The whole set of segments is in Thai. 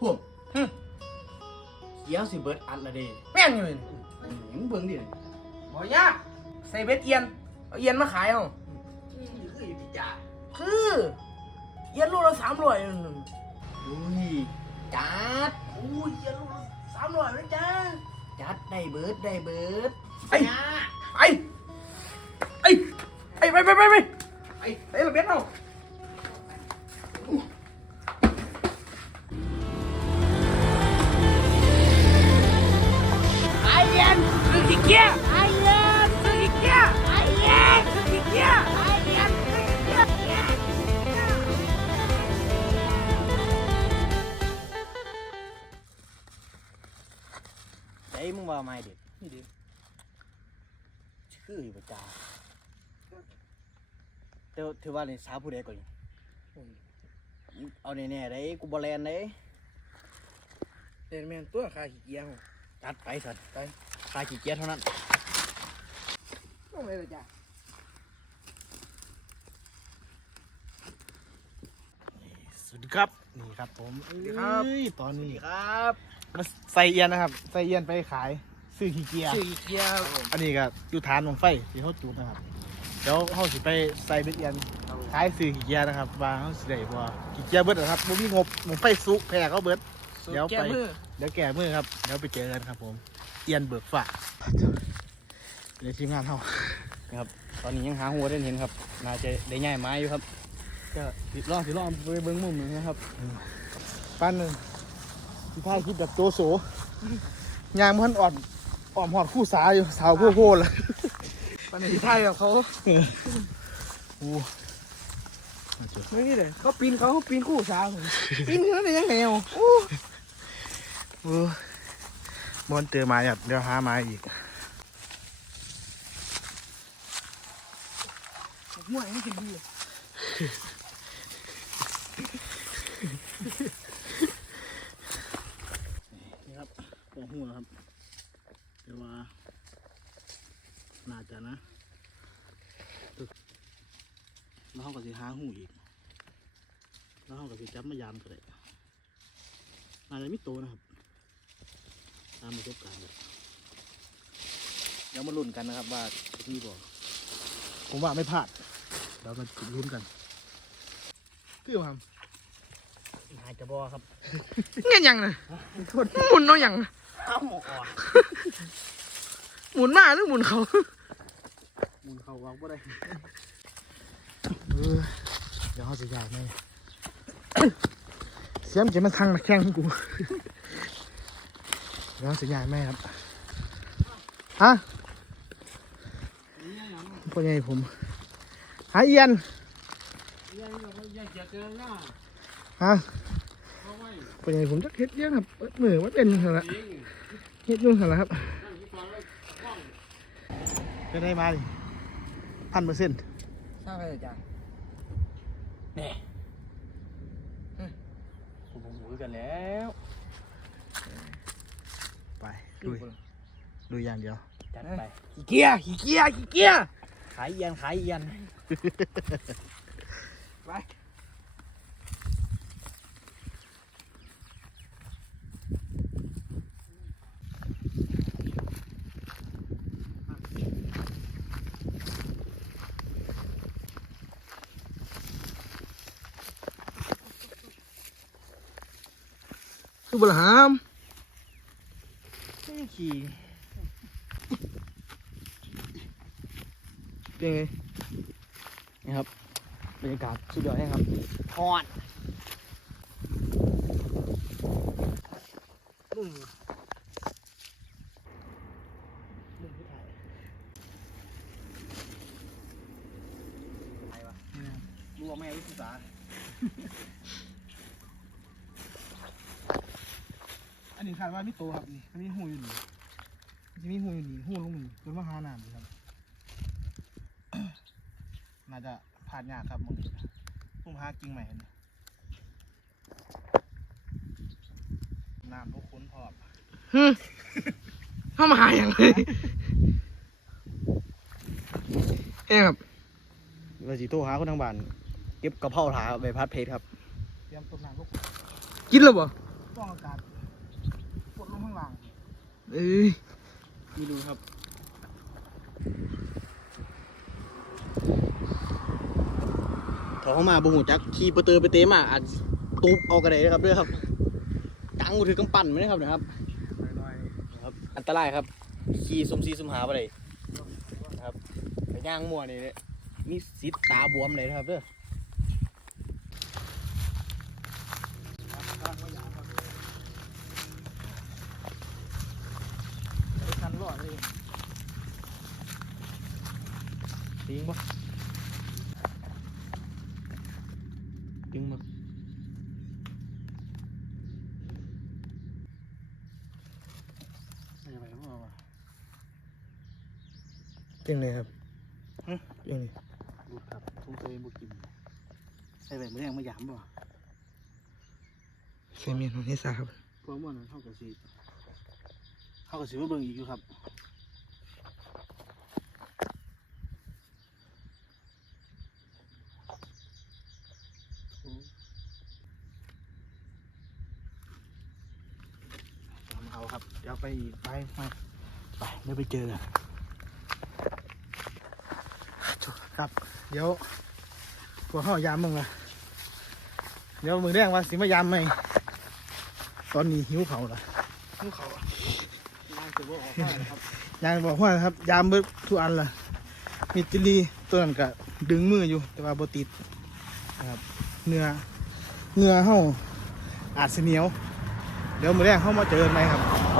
พวกเขียวสิเบิดอันละเด้แม่นอยู่นี่หยังเบิ่งดิบ่ยากใส่เบ็ดเอียนเอาเอียนมาขายเอาคืออีปิจ่าคือเอียนโลละสามร้อยนั่นอุ้ยจัดอู้ยเอียนโลละสามร้อยนะจ้าจัดได้เบิดได้เบิดไอ้ไอ้ไอ้ไอ้ไปไปไปไปไอ้ไอ้ระเบ็ดเอา อขี้เกียจไอ้มึงว่าไม่เด็ดนี่เด็ดคืออีปิจ่าแต่ถือว่านี่สาวผู้ใดก่อนเอาแน่ๆได้กูบ่แลนได้เด่นแม่นตัวขาขี้เกียจ จัดไปสัตว์ไปคาขี้เกียจเท่านั้นลงไปเลยจ้าสวัสดีครับ นี่ครับผมสวัสดีครับ เอ้ยตอนนี้ครับมาใส่เอียนนะครับ ใส่เอียนไปขายซื้อขี้เกียจชื่อขี้เกียจอันนี้ก็อยู่ฐานของไฟที่เขาจุดนะครับ เดี๋ยวเขาสิไปใส่เบ็ดเอียนขายซื้อขี้เกียจนะครับว่าเขาสิได้บ่ขี้เกียจเบิดนะครับบ่มีงบหมองไฟสุกแพ้เขาเบิด เดี๋ยวไปแก้มือเดี๋ยวแก่มือครับเดี๋ยวไปเจอกันครับ ผมเอียนเบิกฝากเดี๋ยวทีมงานเขาครับ ตอนนี้ยังหาหัวได้เห็นครับน่าจะได้ง่ายไม้อยู่ครับก็สิลองสิลองไปเบิ้งมุมหนึงนะครับปั้นหนึ่งที่ท้ายคลิปแบบโจโสยางมันอ่อนอ่อมหอดคู่สาอยู่สาวโพโพเลยปันนี้ไทยกับเขาโอ้ไม่นี่เลยเขาปีนเขาเขาปีนคู่สาวผมปีนเขาได้ยังไงเอา โอ้โอ้บอลเจอมาอยากเดี๋ยวหามาอีกห่วยไม่ถึงดีนี่ครับปองหัวครับแต่ว่าน่าจะนะตึกแล้วเขาก็สิหาหูอีกแล้วเขาก็สิจับมายามก็ได้น่าจะมีโตนะครับ ตามประสบการณ์เลยเดี๋ยวมาลุ้นกันนะครับว่าจะมีบ่ผมว่าไม่พลาดเรามาลุ้นกันคือครับน่าจะบ่ครับเงี้ยยังนะหมุนเอาอย่างเอาหมอกออกหมุนมาหรือหมุนเขาหมุนเขาวางก็ได้เออเดี๋ยวเขาจะยากไหมเสียมจะมาทางมาแข่งกูเดี๋ ยวเขาจะยากไหมครับฮะพ่อใหญ่ผมหาเอียนฮะพ่อใหญ่ผมจะเฮ็ดเยอะครับเอิ้นมือว่าเป็นเหรอละเฮ็ดยุ่งเหรอละครับก็ได้มาพันเปอร์เซ็นต์ทราบไหมจ้าแน่ผมผมรู้กันแล้ว ไป ลุยลุยอย่างเดียวจัดไปขี้เกียจขี้เกียจขี้เกียจขายเอียนขายเอียนไปคือบลหาม ขี่เป็นไงนี่ครับบรรยากาศสุดยอดเลยครับทอดลุงอะไรวะรู้ว่าแม่วิสุสาอันนี้คาด ว่ามีโตครับนี่อันนี้หูอยู่นี่จะมีหูอยู่นี่หูลงนี่เป็นว่าหาน้ำนี่ครับ น่าจะผ่านยากครับมึงผมหากิ่งใหม่นี่น้ำพวกคุ้นพอบฮึเข้ามาหาอย่างเลยเอ้ครับเราสิโทรหาคนทางบ้าน เก็บกระเพราถาใบพัดเพชรครับ เตรียมต้นน้ำลูกกินแล้วบ่ต้องอากาศปวดลงข้างล่างเอ้ยนี่ดูครับถอเข้ามาบ่หูจักขี่ประเตอไปเตะมาอาจตูบเอากระไดนะครับเด้อครับจังกูถือกำปั้นไหมนะครับเนะครับน้อยครับ อันตรายครับขี่ซุ่มซีซุ่มหาไปเลยนะครับไปย่างมั่วนี่เนี่ยมีสิทธิ์ตาบวมเลยนะครับเด้อ ๆคันรอดเลย จริ งปะจริงปะไม่ไหวพ่อวะจริงเลยครับจริงเลยลูกครับทุ่งเตยบุกินใส่แบบแรงมาหยามบ่เซเมียนของนิสาครับพวกมันเข้ากับสีเข้ากับสีมาเบิ่งอีกอยู่ครับตามเขาครับเดี๋ยว ไปอีกไปมาไปเดี๋ยวไปเจอกันครับ เดี๋ยวพวกเขายามมึงละเดี๋ยวมือแรงว่าสิมายามไหมตอนนี้หิวเขาวละหิวเขาวอะยางจะบอกว่าครับยางบอกว่าครับ ยามเบิดทุกอันละมิตรลีตัวนั้นก็ดึงมืออยู่ แต่ว่าบ่ติดนะครับเนื้อเนื้อเขาอาจสิเหนียว เดี๋ยวมือแรกเข้ามาเจอกันไหมครับกิน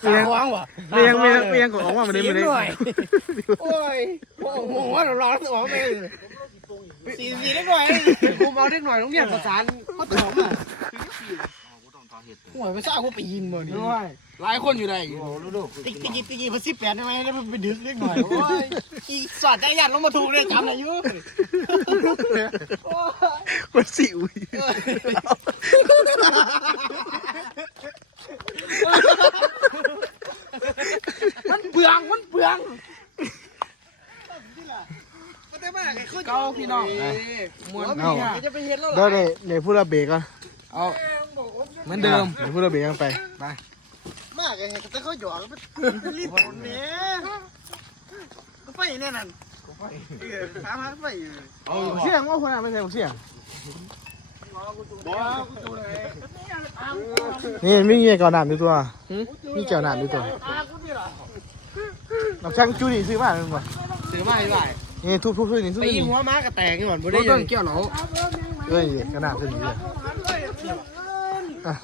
เสียงว้างวะเมียงเมียงเมียงก็ออกมาไม่ได้ไม่ได้โอ้ยโอ้โหว่าเราร้อนออกไปสีสีได้หน่อยกูเอาได้หน่อยต้องเรียนประสานก็ตอบมาหัวไปซ่ากูไปยินบ่นี่หลายคนอยู่ได้ติ๊กติ๊กติ๊กติ๊กมาสิบแปดได้ไหมแล้วไปดึกเล็กหน่อยโอ้ยอีสอดจักรยานลงมาถูกเลยจำอะไรอยู่มันสิว มันเปลือง มันเปลืองเก้าพี่น้องมวนพี่ฮะจะไปเห็นแล้วเดี๋ยวเนี่ยเนี่ยพูดระเบรกอะเอาเหมือนเดิมเดี๋ยวพูดระเบรกกันไป มากเลยแต่เขาหยอกแล้วมันรีบผลเนี่ยไฟเนี่ยนั่นถามหาไฟเอาเสียงว่าคนอะไม่ใช่เสียง นี่มีเงี้ยก่อนหนามด้วยตัวมีเกี่ยวหนามด้วยตัวเราช่างจูนี่ซื้อมาเป็นบ่ซื้อมาให้ไหวนี่ทุบทุบทุบนี่ทุบตีนี่หัวม้ากระแตกนี่หว่าบ่ได้ยังเกี่ยวเหรอเอ้ยกระดาษขึ้นนี่เลย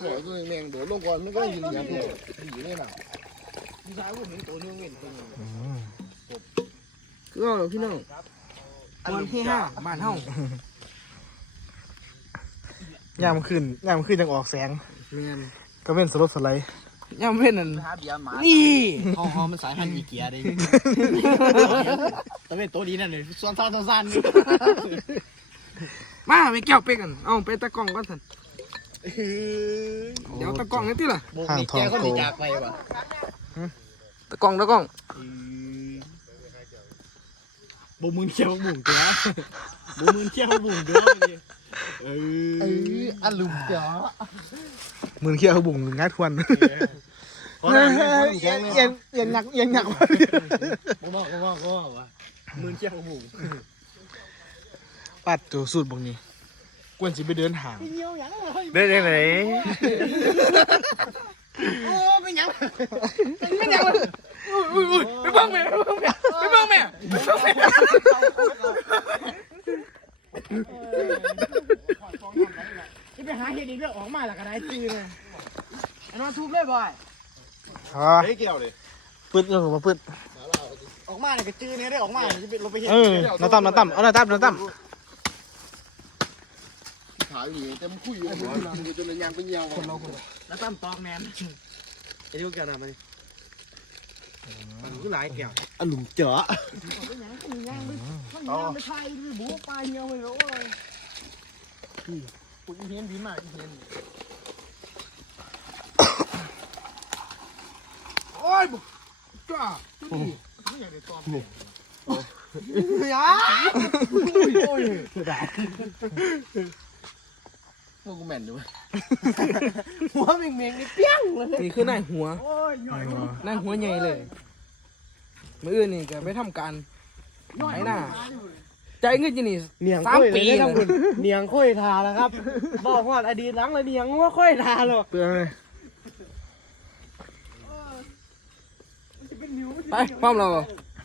หัวตัวแมงโดดลงก่อนมันก็ยิงยาตัวอยู่นี่น่ะพี่ชายผมเห็นตัวนึงเห็นตัวนึงก็พี่น้องวันที่ห้าบ้านเฮา ยามขึ้นยามขึ้นยังออกแสงแม่นก็เป็นสลดสไลด์ย่ำเพ่นนั่นนี่หอมหอมมันสายพันธุ์อีเกียดิแต่เป็นตัวนี้นั่นเลยส่วนซ่านส่วนซ่านนี่มาไปแก้วเป๊กกันเอาไปตะกล้องก่อนสันเดี๋ยวตะกล้องนี่ที่ล่ะโบกนี่แกคนที่จากไปว่ะตะกล้องตะกล้องโบมือเขี้ยวบุ่งตัวโบมือเขี้ยวบุ่งตัวเออเอออันลุมเดี๋ยวมือเขี้ยวบุ่งงัดทวนเพราะอะไรเอียนเอียนเอียนหยักเอียนหยักผมบอกผมบอกผมบอกว่ามือเขี้ยวบุ่งปัดตัวสูตรบางนี้กวนสิไปเดินห่างเดินยังไงโอ้ไม่ยังไม่ยังอุ้ยอุ้ย ไปเบิ่งแม่ไปเบิ่งแม่ไปเบิ่งแม่ไปเบิ่งแม่จะไปหาเห็ดอีกเรื่องออกมาแล้วก็ได้จืดเลยอันนั้นทุบเลยบ่อยอ๋อปึ๊ดลงมาปึ๊ดออกมาเนี่ยก็จืดเนี่ยได้ออกมาจะไปลงไปเห็ดเออน้าตั้มน้าตั้มเอาน้าตั้มน้าตั้มขายอยู่เต็มคุยอยู่หัวจนเลยยางเป็นยาวคนเราคนแล้วตั้มตอกแมนไอ้ดูกันอะมันมันคือหลายแก้วอลุมเจ๋อมันย่างไปไทยไปบูปลาเหี่ยวไปแกนดีมาก อีเห็นโอ้ยบุจ้าไม่อยากได้ตอ มยาโอ้ยพวกกูแม่นอยู่หัวเม่งเม่งนี่เปี้ยงเลยนี่คือนายหัวโอ้ยย่อยนายหัวใหญ่เลยมืออื่นนี่ก็ไม่ทำการไอ้หน้าใจเงินจีนี่เนียงสามค่อยปีเลยนะแล้วคุณเนียงค่อยทาแล้วครับบอกว่าอดีตหลังเลยเนียงว่าค่อยทาหรอกเปลืองเลยไปพร้อมเรา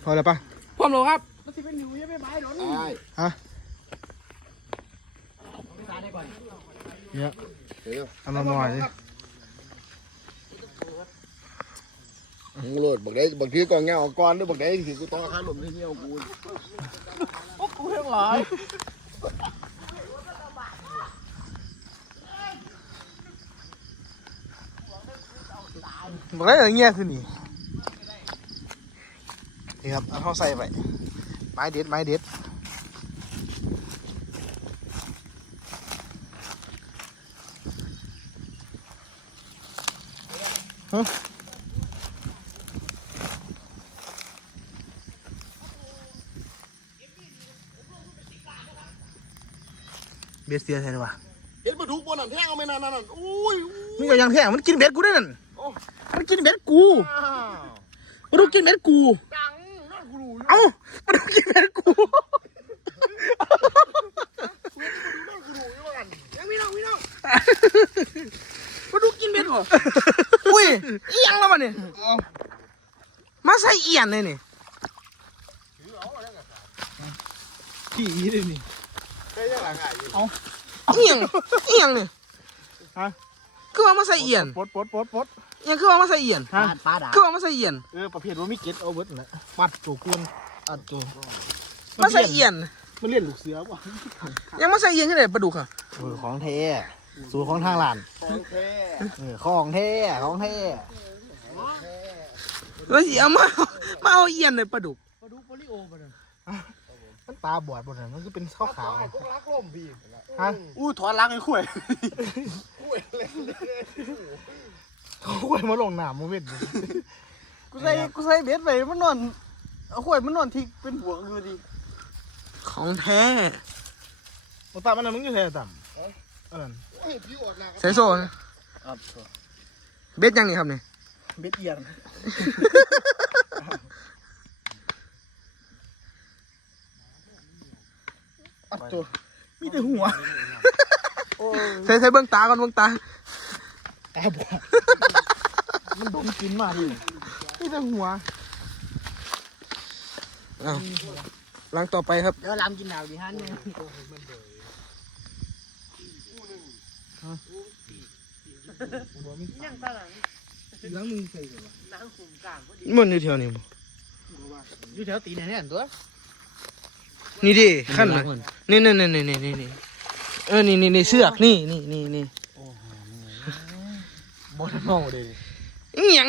พอแล้วปะพร้อมเราครับมันจะเป็นหนูยังไม่บายหรอฮะ เอามาหน่อยดิมึงโหลดบักได้บักทีกองเงาออกก่อนด้วยบักได้สิกูต้องค่าลมที่เงี้ยวกูกูเพิ่งหลายบอกได้อย่างเงี้ยคือนี่นี่ครับเอาเข้าใส่ไปไม้เด็ดไม้เด็ด ฮะเบ็ดเสียใช่ไหมวะเห็นปลาดุกบนนั่นแท่งเอาไม่นานนั่นอุ้ยมึงก็ยังแท่งมันกินเบ็ดกูด้วยนั่นมันกินเบ็ดกูอ้าวมันดูกินเบ็ดกู จังนั่นกูรู้อยู่เอ้ามันดูกินเบ็ดกูนั่นกูรู้อยู่ว่ากันยังไม่น้องไม่น้องมาดูกินเบ็ดเหรออุ้ยเอียงแล้วมันเนี่ยมาใส่เอียนเลยนี่ขี้เลยนี่ใช่ยังไงอยู่เอียงเอียงนี่ฮะคือว่ามาใส่เอียนปลดปลดปลดปลดเอียงคือว่ามาใส่เอียนฮะปลาดาคือว่ามาใส่เอียนเออประเภทว่ามีเก็ตเอาเบิดนั่นแหละปัดตัวกวนอัดตัวมาใส่เอียนมันเลี้ยนลูกเสือป่ะยังมาใส่เอียนที่ไหนปลาดุกอะเออของเท สูตรของทางร้านของแท้เออของเทของเทแล้วสิเอามามาเอาเอียนเลยปลาดุกปลาดุกโปลิโอมาเลยมันตาบอดบนนั้นมันคือเป็นข้าวขาวพวกรักลมพี่ฮะอู้ถอนล้างไอ้ข่วยเขาควายมาลงหนามมาเว้นกูใส่กูใส่เบ็ดไปมันนอนเอาข่วยมันนอนที่เป็นหัวคือดีของแท้โอ้ตามันนั่นมึงอยู่แท้ต่ำอันนั้น เฮ้ยพี่อดหนักใส่โซ่นะเบ็ดยังนี่ครับนี่เบ็ดเอียงอัดตัวมีแต่หัวใส่ใส่เบื้องตาก่อนเบื้องตาตาบอดมันดมกินมากเลยมีแต่หัวอ้าวหลังต่อไปครับ เดี๋ยวลำกินหนาวดีฮันเนี่ย หลังมึงใส่มันอยู่แถวนี้บ่อยู่แถวตีนแน่นตัวนี่ดิขั้นนะนี่นี่นี่นี่นี่นี่นี่เออนี่นี่นี่เสือกนี่นี่นี่นี่บอลเมาเลยอิหยัง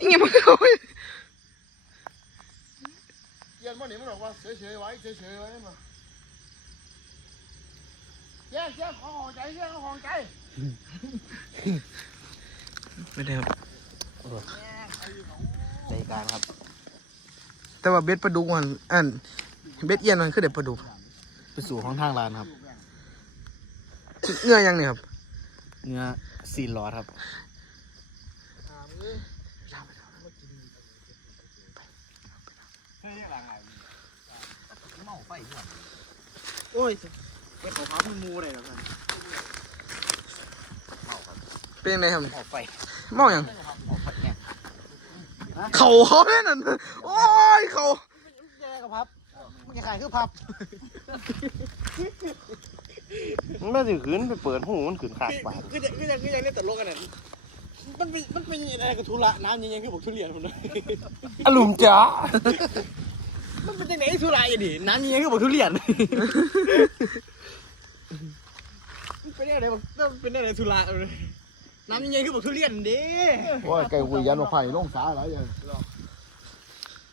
อิหยังมันเขาเย็นวันนี้มันบอกว่าเฉยๆไว้เฉยๆไว้มา แย่แย่ของหอใจแย่ของหอใจไม่ได้ครับในการครับ แต่ว่าเบ็ดปลาดุกมันอันเบ็ดเอียนมันคือเด็ดปลาดุกเป็นสูตรของทางร้านครับเนื้อยังเนี่ยครับ เนื้อซีนหลอดครับโอ้ย ไปขอพับมือมูเลยเหรอครับเป็นยังไงครับออกไปเมาอย่างเขาเขาเนี่ยนั่นโอ้ยเขาแย่กับพับมันจะขายคือพับมันไม่ถึงขึ้นไปเปิดหูมันขึ้นขากปากคือจะคือจะคือจะเล่นตลกกันน่ะมันเป็นมันเป็นอะไรกับทุระน้ำยังยังคือบอกทุเรียนมันเลยอลุมจ้า มันเป็นยังไงทุระอย่างนี้น้ำยังยังคือบอกทุเรียนมันเป็นอะไรบอกมันเป็นอะไรทุระเลยน้ำยังยังคือบอกทุเรียนเด้ว่าไก่คุยยันมาไผ่ลงสาอะไรอย่าง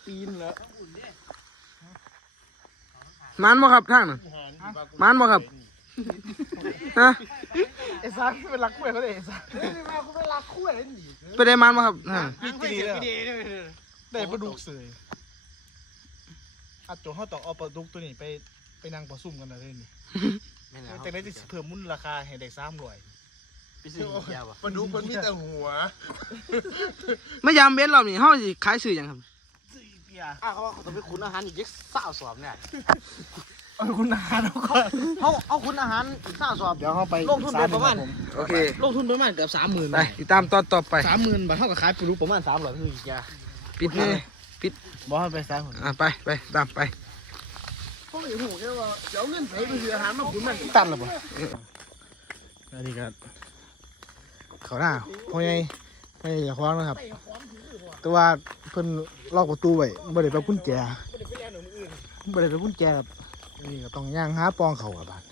ปีนแล้วมันบ่ครับทางนั้นมันบ่ครับฮะไอ้ซักเป็นรักคุ้ยเขาเลยไอ้ซักมาคุณเป็นรักคุ้ยเลยหนีไปได้มันบ่ครับฮะพี่จีเลยได้ปลาดุกเสย อัดโจเขาต้องเอาปลาดุกตัวนี้ไปไปนั่งผสมกันนะเลยนี่แต่ได้ที่เพิ่มมูลราคาให้เด็กสามร้อยไปซื้ออีกยาวะปลาดุกมันมีแต่หัวไม่ยามเบ็ดรอบนี้เฮาสิขายซื้อหยังครับเบียร์อะเขาว่าเขาต้องไปขุนอาหารอีกเยอะสาวสอบเนี่ยเออคุณนาแล้วก็เขาเอาขุนอาหารอีกสาวสอบเดี๋ยวเขาไปลงทุนไปประมาณโอเคลงทุนประมาณเกือบสามหมื่นไปติดตามตอนต่อไปสามหมื่นบาทเท่ากับขายปลูกประมาณสามร้อยคืออีกยาปิด นี่บอกให้ไปซ้ายผมอะไปไปตามไปเขาไม่หูแค่ว่าจะเอาเงินใส่ไปซื้ออาหารมาขุนมันตันหรอปะอันนี้ก็เขาหน้าพ่อใหญ่พ่อใหญ่อย่าคว้างนะครับ แต่ว่าเพิ่นล็อกประตูไว้บ่ได้ไปกุญแจบ่ได้ไปกุญแจครับอันนี่ก็ต้องย่างหาปองเขาครับบ้าน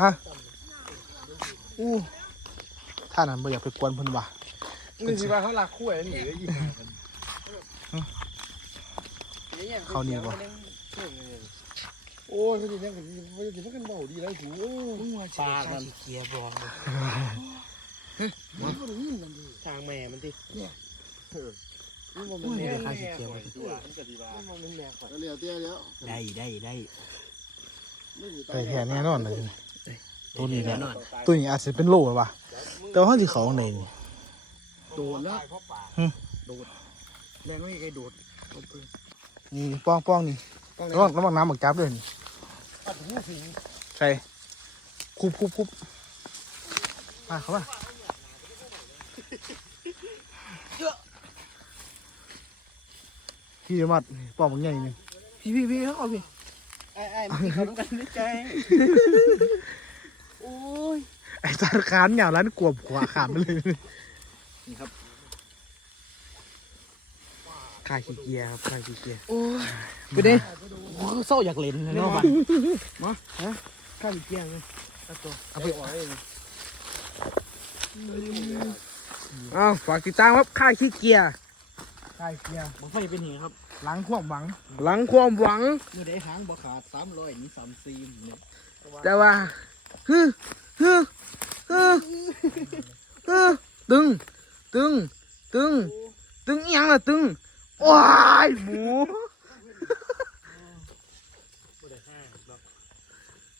ฮะอู้ ท่านั้นบ่อยากไปกวนเพิ่นว่ะนี่สิว่าเขาลักคู่ไอ้นี่เลยยิงเขานี่บ่โอ้ยเขาจะยังกันเขาจะยังกันเบาดีไรถูปากมันเกียร์บอลทางแม่มันดิไม่ได้ขายสีเกียร์ก็เลี้ยวเตี้ยแล้วได้ได้ได้แต่แท้แน่นอนเลย ตัวนี้นะตัวนี้อาจจะเป็นโลหรือวะแต่ว่าเขาสิเขาในนี่โดนแล้วแรงไม่ใครโดดนี่ป้องป้องนี่ระวังระวังน้ำหมักจับด้วยนี่ใช่คุบคุบคุบมาเข้ามาพี่จะมัดนี่ป้องมันใหญ่นี่พี่พี่พี่เขาเอาพี่ไอ้ไอ้มันเขาต้องการนึกใจไอ้ สารคานเหยาวร้านกวบขวาขามไปเลยขายขี้เกียจครับขายขี้เกียจไปดิเศร้าอยากเล่นนะเนาะบ้านข้ามเกียงเลยเอาไปอ้าวฝากติดตามครับค่ายขี้เกียจใช่เกียร์บังไฟเป็นเหงครับหลังความหวัง หลังความหวังเมื่อได้หางบ่ขาดสามร้อยนี่สามซีมเนี่ยแต่ว่าฮึฮึฮึฮึ ตึง ตึง ตึง ตึงอีหยังล่ะตึงว้ายหมู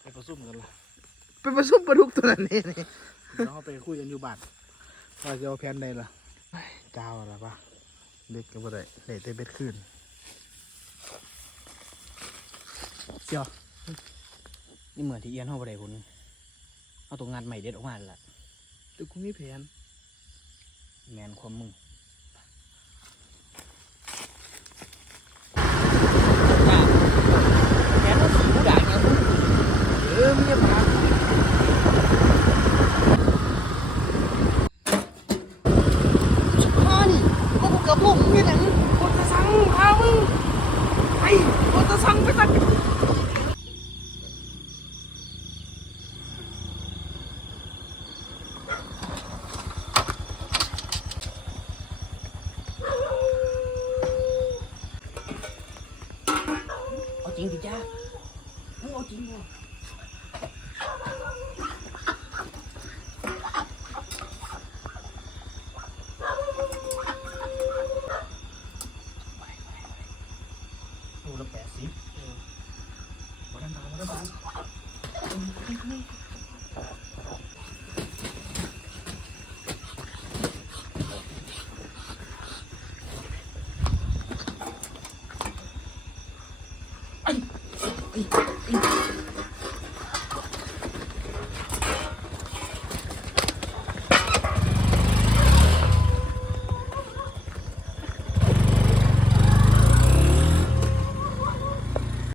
ไปประซุ่มกันละไปผสมปลาดุกตัวนั้นนี่นี่เดี๋ยวเขาไปคุยกันอยู่บ้านว่าจะเอาแผนใดล่ะเจ้าอะไรปะเด็กก็บ่ได้เด็กได้เบ็ดขึ้นเสียวนี่เหมือนที่เอียนเข้าไปได้คุณ เอาตัวงานใหม่เด็ดออกมาแล้วล่ะเดี๋ยวกูมีแผน แมนความมึง